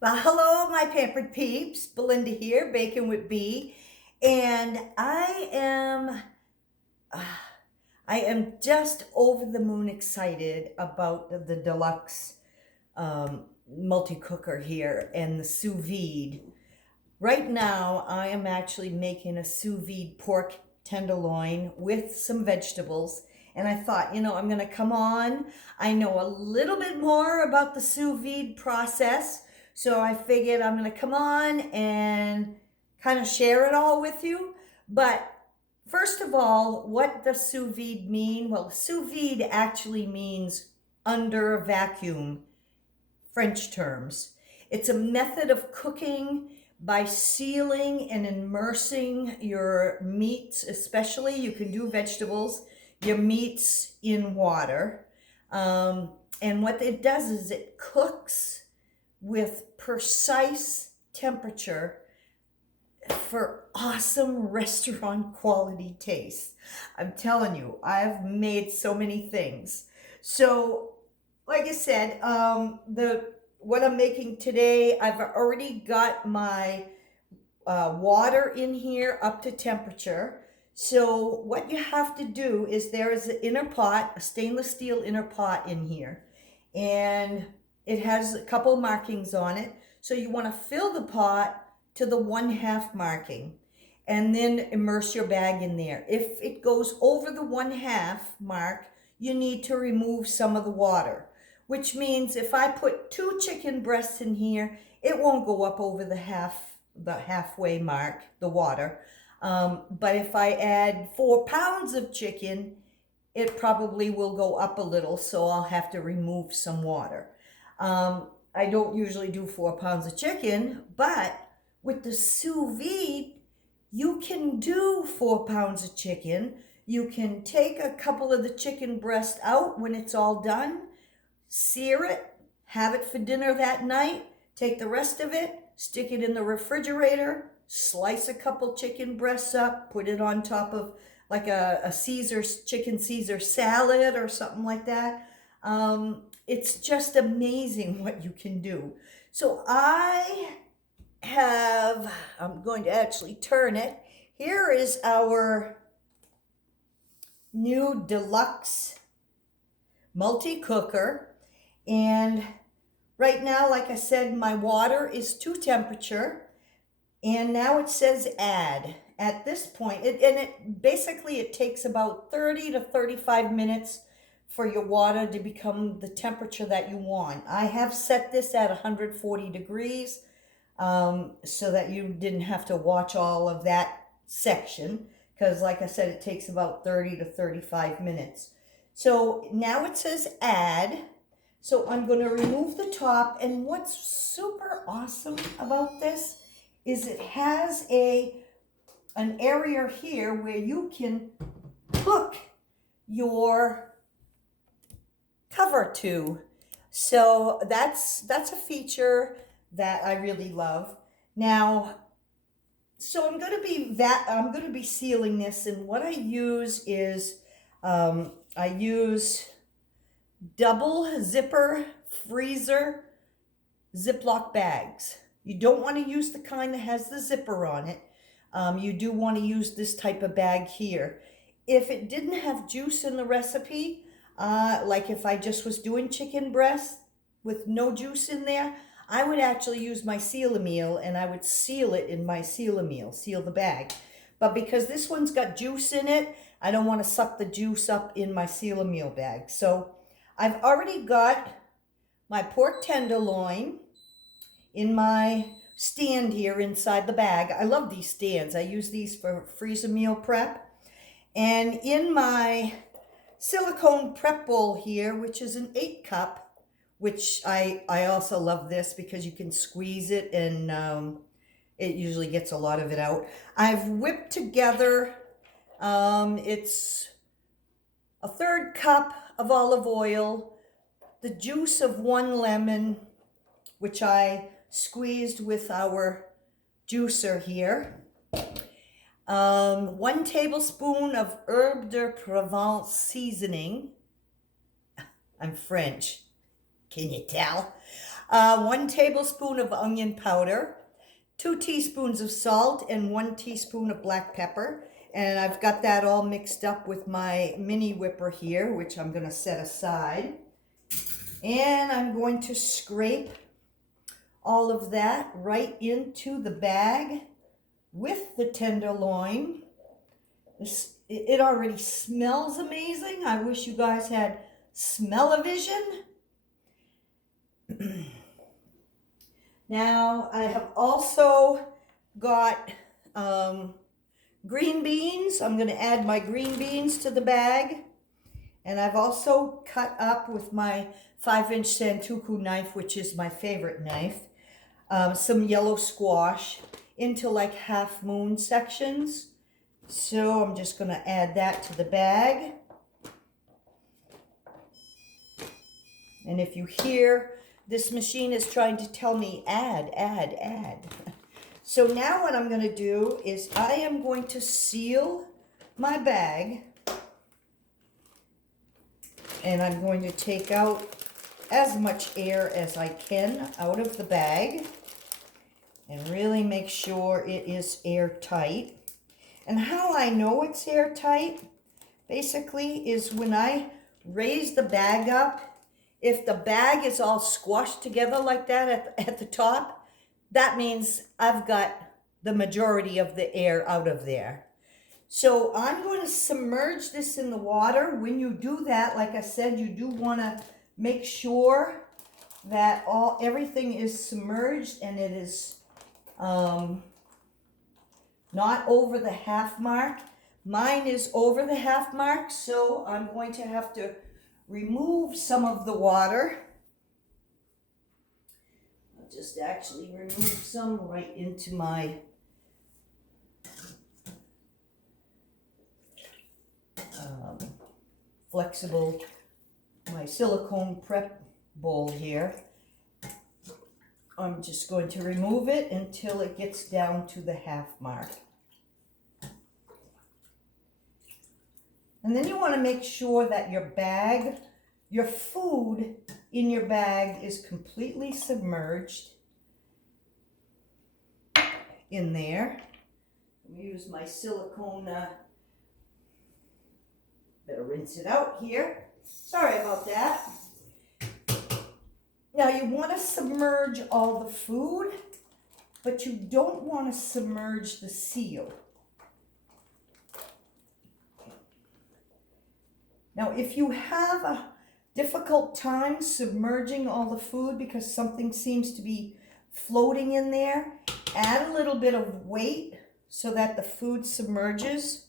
Well, hello, my pampered peeps. Belinda here, Bacon with Bee, and uh, I am just over the moon excited about the Deluxe Multi Cooker here and the Sous Vide. Right now, I am actually making a sous vide pork tenderloin with some vegetables. And I thought, I'm going to come on. I know a little bit more about the sous vide process. So I figured I'm going to come on and kind of share it all with you. But first of all, what does sous vide mean? Well, sous vide actually means under vacuum, French terms. It's a method of cooking by sealing and immersing your meats, especially you can do vegetables, your meats in water. And what it does is it cooks with precise temperature for awesome restaurant quality taste. I'm telling you, I've made so many things. So, like I said, the what I'm making today, I've already got my water in here up to temperature. So what you have to do is there is an inner pot, a stainless steel inner pot in here, and it has a couple markings on it. So you want to fill the pot to the 1/2 marking and then immerse your bag in there. If it goes over the 1/2 mark, you need to remove some of the water, which means if I put 2 chicken breasts in here, it won't go up over the halfway mark, the water. But if I add 4 pounds of chicken, it probably will go up a little, so I'll have to remove some water. I don't usually do 4 pounds of chicken, but with the sous vide, you can do 4 pounds of chicken. You can take a couple of the chicken breast out when it's all done, sear it, have it for dinner that night, take the rest of it, stick it in the refrigerator, slice a couple chicken breasts up, put it on top of like a chicken Caesar salad or something like that. It's just amazing what you can do. So I'm going to actually turn it. Here is our new Deluxe Multi Cooker. And right now, like I said, my water is to temperature. And now it says add. At this point, it takes about 30 to 35 minutes for your water to become the temperature that you want. I have set this at 140 degrees so that you didn't have to watch all of that section, because like I said, it takes about 30 to 35 minutes. So now it says add. So I'm going to remove the top, and what's super awesome about this is it has an area here where you can hook your cover to. So that's a feature that I really love. Now, so I'm going to be sealing this, and what I use is I use double zipper freezer Ziploc bags. You don't want to use the kind that has the zipper on it. You do want to use this type of bag here. If it didn't have juice in the recipe, like if I just was doing chicken breast with no juice in there, I would actually use my Seal-A-Meal, and I would seal it in my Seal-A-Meal, seal the bag. But because this one's got juice in it, I don't want to suck the juice up in my Seal-A-Meal bag. So I've already got my pork tenderloin in my stand here inside the bag. I love these stands. I use these for freezer meal prep. And in my silicone prep bowl here, which is an 8-cup, which I also love this because you can squeeze it and it usually gets a lot of it out. I've whipped together, it's a 1/3 cup of olive oil, the juice of 1 lemon, which I squeezed with our juicer here, 1 tablespoon of herbe de Provence seasoning. I'm French, can you tell? 1 tablespoon of onion powder, 2 teaspoons of salt, and 1 teaspoon of black pepper. And I've got that all mixed up with my mini whipper here, which I'm going to set aside. And I'm going to scrape all of that right into the bag with the tenderloin. It already smells amazing. I wish you guys had smell-o-vision. Now I have also got green beans. I'm going to add my green beans to the bag. And I've also cut up with my 5-inch Santoku knife, which is my favorite knife, some yellow squash into like half moon sections. So I'm just going to add that to the bag. And if you hear, this machine is trying to tell me add, add, add. So now what I'm going to do is I am going to seal my bag. And I'm going to take out as much air as I can out of the bag. And really make sure it is airtight. And how I know it's airtight, basically, is when I raise the bag up, if the bag is all squashed together like that at the top, that means I've got the majority of the air out of there. So I'm going to submerge this in the water. When you do that, like I said, you do want to make sure that everything is submerged and it is not over the half mark. Mine is over the half mark, so I'm going to have to remove some of the water. I'll just actually remove some right into my flexible, my silicone prep bowl here. I'm just going to remove it until it gets down to the half mark. And then you want to make sure that your bag, your food in your bag is completely submerged in there. I'm going to use my silicone, better rinse it out here. Sorry about that. Now you want to submerge all the food, but you don't want to submerge the seal. Now if you have a difficult time submerging all the food because something seems to be floating in there, add a little bit of weight so that the food submerges.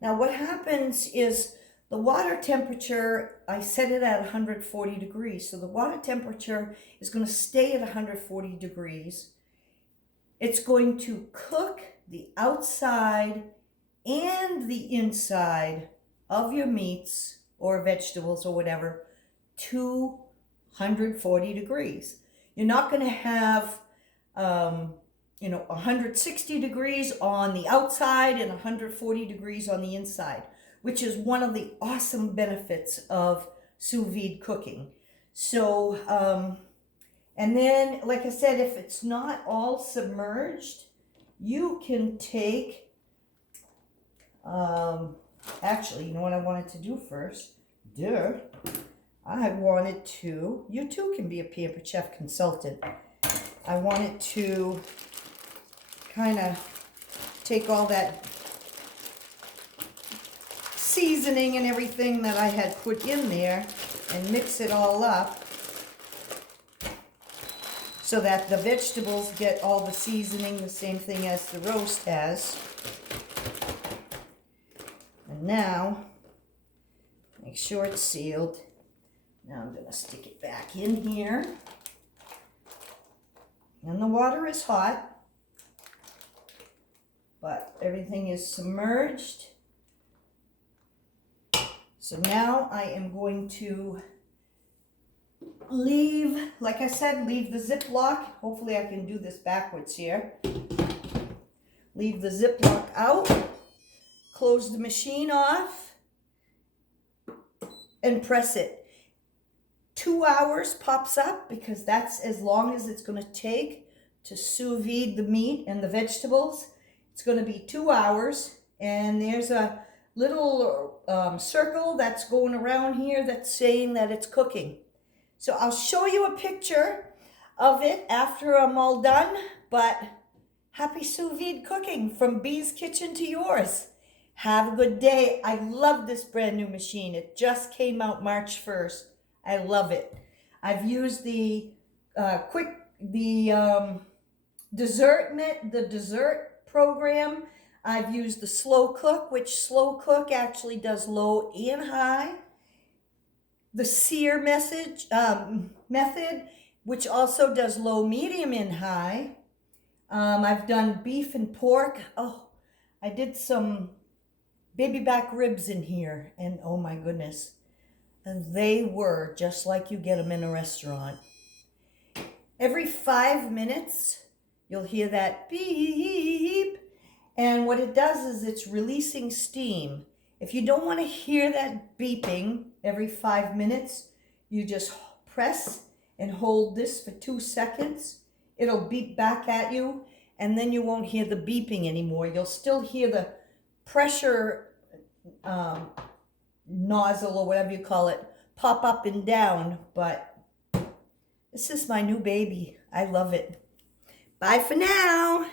Now what happens is the water temperature, I set it at 140 degrees. So the water temperature is going to stay at 140 degrees. It's going to cook the outside and the inside of your meats or vegetables or whatever to 140 degrees. You're not going to have 160 degrees on the outside and 140 degrees on the inside, which is one of the awesome benefits of sous vide cooking. So, and then, like I said, if it's not all submerged, you can take, actually, you know what I wanted to do first? I wanted to, you too can be a Pampered Chef consultant. I wanted to kind of take all that seasoning and everything that I had put in there and mix it all up so that the vegetables get all the seasoning, the same thing as the roast has. And now, make sure it's sealed. Now I'm going to stick it back in here. And the water is hot, but everything is submerged. So now I am going to leave, like I said, leave the Ziploc. Hopefully I can do this backwards here. Leave the Ziploc out, close the machine off, and press it. 2 hours pops up because that's as long as it's going to take to sous vide the meat and the vegetables. It's going to be 2 hours, and there's a little circle that's going around here that's saying that it's cooking. So I'll show you a picture of it after I'm all done, but happy sous vide cooking from Bee's Kitchen to yours. Have a good day. I love this brand new machine. It just came out March 1st. I love it. I've used the dessert program. I've used the slow cook, which slow cook actually does low and high. The sear method, which also does low, medium, and high. I've done beef and pork. Oh, I did some baby back ribs in here, and oh my goodness, they were just like you get them in a restaurant. Every 5 minutes, you'll hear that beep, and what it does is it's releasing steam. If you don't want to hear that beeping every 5 minutes, you just press and hold this for 2 seconds. It'll beep back at you, and then you won't hear the beeping anymore. You'll still hear the pressure nozzle or whatever you call it pop up and down, but this is my new baby. I love it. Bye for now.